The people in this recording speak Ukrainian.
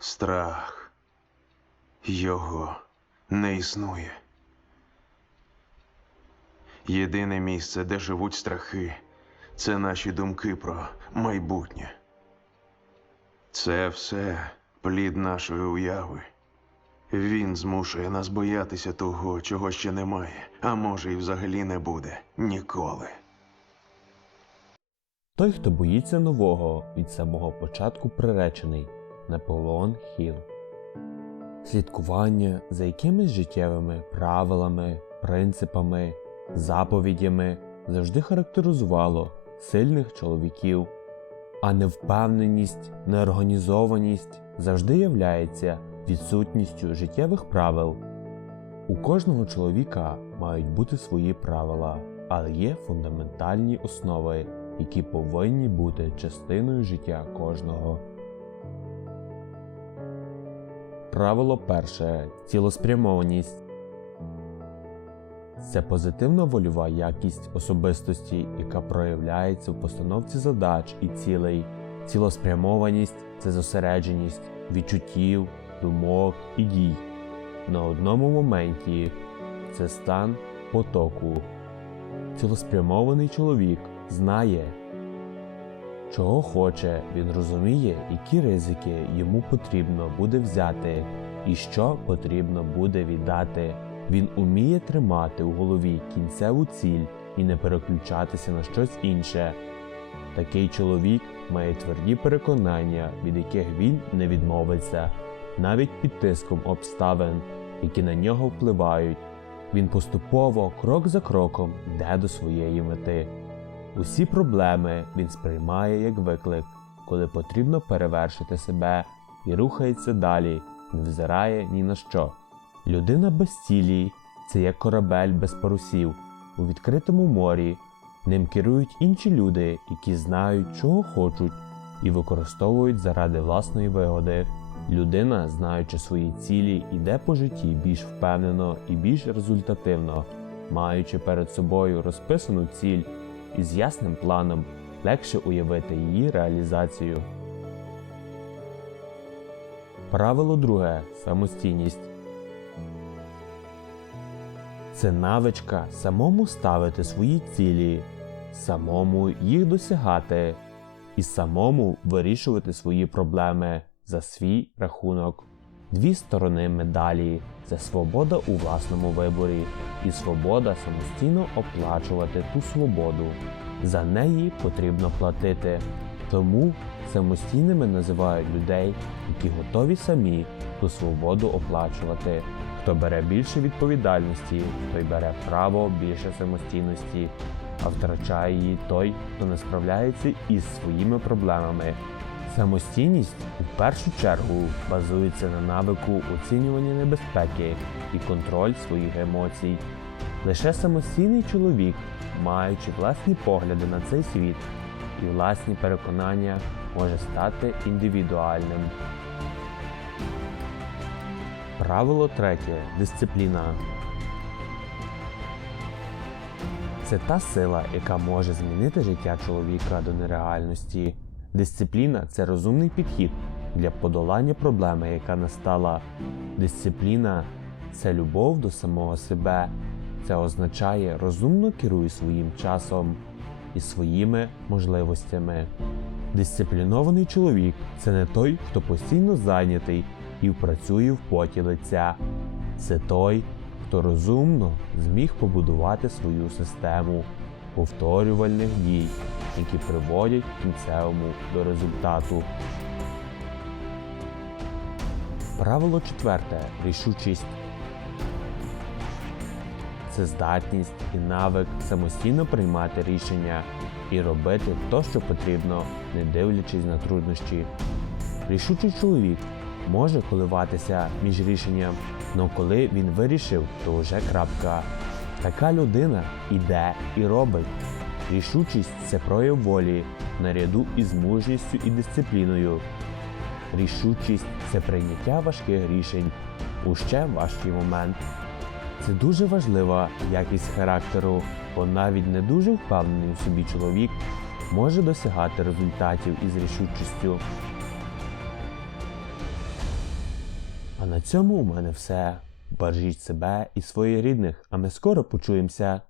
Страх. Його не існує. Єдине місце, де живуть страхи, це наші думки про майбутнє. Це все плід нашої уяви. Він змушує нас боятися того, чого ще немає, а може і взагалі не буде ніколи. Той, хто боїться нового, від самого початку приречений Наполеон Хіл. Слідкування за якимись життєвими правилами, принципами, заповідями завжди характеризувало сильних чоловіків, а невпевненість, неорганізованість завжди являється відсутністю життєвих правил. У кожного чоловіка мають бути свої правила, але є фундаментальні основи, які повинні бути частиною життя кожного. Правило перше цілеспрямованість. Це позитивна вольова якість особистості, яка проявляється в постановці задач і цілей. Цілеспрямованість це зосередженість відчуттів, думок і дій на одному моменті. Це стан потоку. Цілеспрямований чоловік знає, чого хоче, він розуміє, які ризики йому потрібно буде взяти і що потрібно буде віддати. Він уміє тримати у голові кінцеву ціль і не переключатися на щось інше. Такий чоловік має тверді переконання, від яких він не відмовиться, навіть під тиском обставин, які на нього впливають. Він поступово, крок за кроком, йде до своєї мети. Усі проблеми він сприймає як виклик, коли потрібно перевершити себе і рухається далі, не взирає ні на що. Людина без цілі це як корабель без парусів у відкритому морі. Ним керують інші люди, які знають, чого хочуть, і використовують заради власної вигоди. Людина, знаючи свої цілі, йде по житті більш впевнено і більш результативно, маючи перед собою розписану ціль і з ясним планом, легше уявити її реалізацію. Правило друге самостійність. Це навичка самому ставити свої цілі, самому їх досягати і самому вирішувати свої проблеми за свій рахунок. Дві сторони медалі це свобода у власному виборі і свобода самостійно оплачувати ту свободу. За неї потрібно платити. Тому самостійними називають людей, які готові самі ту свободу оплачувати. Хто бере більше відповідальності, той бере право більше самостійності, а втрачає її той, хто не справляється із своїми проблемами. Самостійність у першу чергу базується на навику оцінювання небезпеки і контроль своїх емоцій. Лише самостійний чоловік, маючи власні погляди на цей світ і власні переконання, може стати індивідуальним. Правило третє дисципліна. Це та сила, яка може змінити життя чоловіка до нереальності. Дисципліна це розумний підхід для подолання проблеми, яка настала. Дисципліна це любов до самого себе. Це означає розумно керуй своїм часом і своїми можливостями. Дисциплінований чоловік це не той, хто постійно зайнятий і працює в поті лиця. Це той, хто розумно зміг побудувати свою систему повторювальних дій, які приводять кінцевому до результату. Правило четверте рішучість. Це здатність і навик самостійно приймати рішення і робити те, що потрібно, не дивлячись на труднощі. Рішучий чоловік може коливатися між рішенням, але коли він вирішив, то вже крапка. Така людина іде і робить. Рішучість це прояв волі наряду із мужністю і дисципліною. Рішучість це прийняття важких рішень у ще важкий момент. Це дуже важлива якість характеру, бо навіть не дуже впевнений у собі чоловік може досягати результатів із рішучістю. А на цьому у мене все. Бережіть себе і своїх рідних, а ми скоро почуємося.